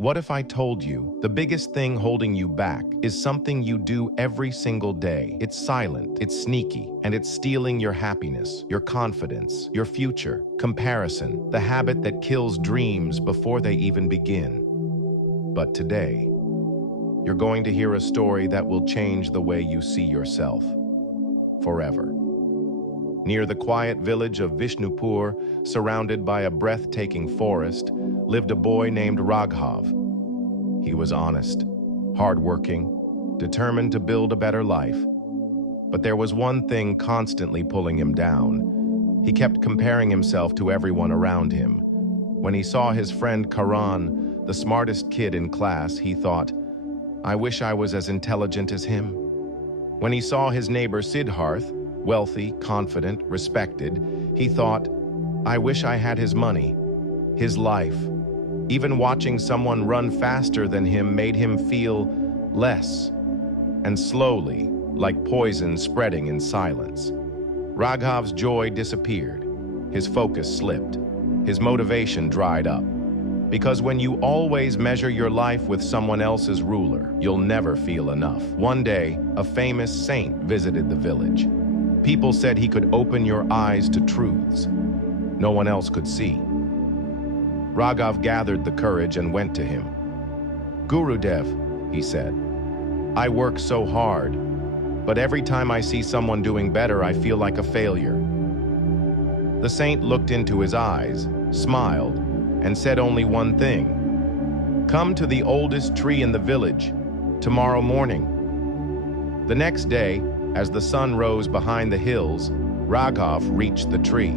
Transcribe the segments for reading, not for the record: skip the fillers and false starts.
What if I told you the biggest thing holding you back is something you do every single day? It's silent, it's sneaky, and it's stealing your happiness, your confidence, your future. Comparison, the habit that kills dreams before they even begin. But today, you're going to hear a story that will change the way you see yourself forever. Near the quiet village of Vishnupur, surrounded by a breathtaking forest, lived a boy named Raghav. He was honest, hardworking, determined to build a better life. But there was one thing constantly pulling him down. He kept comparing himself to everyone around him. When he saw his friend Karan, the smartest kid in class, he thought, "I wish I was as intelligent as him." When he saw his neighbor Siddharth, wealthy, confident, respected, he thought, "I wish I had his money, his life." Even watching someone run faster than him made him feel less, and slowly, like poison spreading in silence. Raghav's joy disappeared. His focus slipped. His motivation dried up. Because when you always measure your life with someone else's ruler, you'll never feel enough. One day, a famous saint visited the village. People said he could open your eyes to truths no one else could see. Raghav gathered the courage and went to him. "Gurudev," he said, "I work so hard, but every time I see someone doing better, I feel like a failure." The saint looked into his eyes, smiled, and said only one thing: "Come to the oldest tree in the village tomorrow morning." The next day, as the sun rose behind the hills, Raghav reached the tree.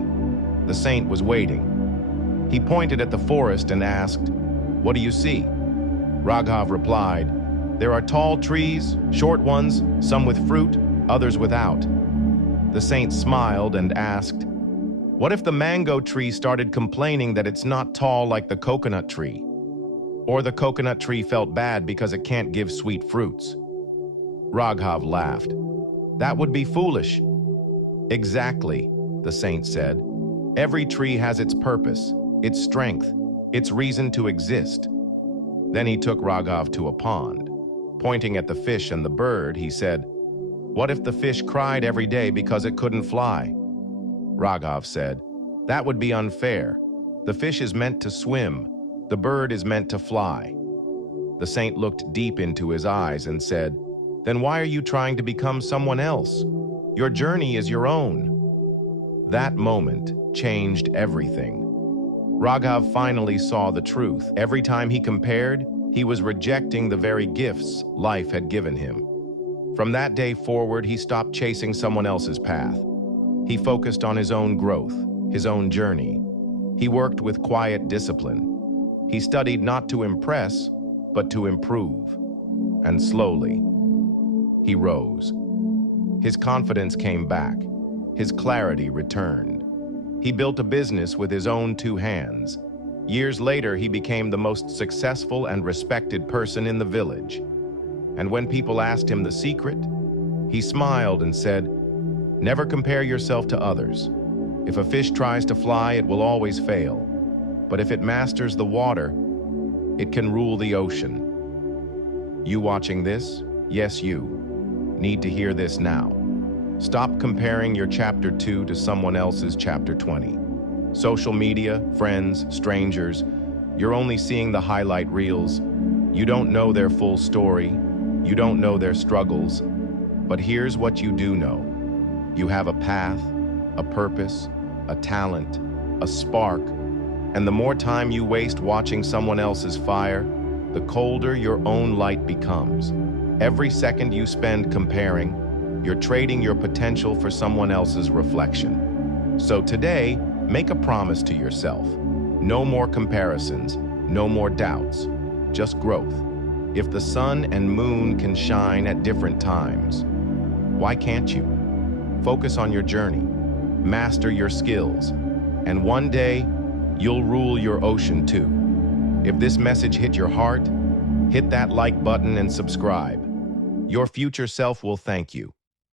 The saint was waiting. He pointed at the forest and asked, "What do you see?" Raghav replied, "There are tall trees, short ones, some with fruit, others without." The saint smiled and asked, "What if the mango tree started complaining that it's not tall like the coconut tree? Or the coconut tree felt bad because it can't give sweet fruits?" Raghav laughed. "That would be foolish." "Exactly," the saint said. "Every tree has its purpose, its strength, its reason to exist." Then he took Raghav to a pond. Pointing at the fish and the bird, he said, "What if the fish cried every day because it couldn't fly?" Raghav said, "That would be unfair. The fish is meant to swim. The bird is meant to fly." The saint looked deep into his eyes and said, "Then why are you trying to become someone else? Your journey is your own." That moment changed everything. Raghav finally saw the truth. Every time he compared, he was rejecting the very gifts life had given him. From that day forward, he stopped chasing someone else's path. He focused on his own growth, his own journey. He worked with quiet discipline. He studied not to impress, but to improve. And slowly, he rose. His confidence came back. His clarity returned. He built a business with his own two hands. Years later, he became the most successful and respected person in the village. And when people asked him the secret, he smiled and said, "Never compare yourself to others. If a fish tries to fly, it will always fail. But if it masters the water, it can rule the ocean." You watching this? Yes, you need to hear this now. Stop comparing your chapter 2 to someone else's chapter 20. Social media, friends, strangers, you're only seeing the highlight reels. You don't know their full story. You don't know their struggles. But here's what you do know. You have a path, a purpose, a talent, a spark. And the more time you waste watching someone else's fire, the colder your own light becomes. Every second you spend comparing, you're trading your potential for someone else's reflection. So today, make a promise to yourself. No more comparisons, no more doubts, just growth. If the sun and moon can shine at different times, why can't you? Focus on your journey, master your skills, and one day, you'll rule your ocean too. If this message hit your heart, hit that like button and subscribe. Your future self will thank you.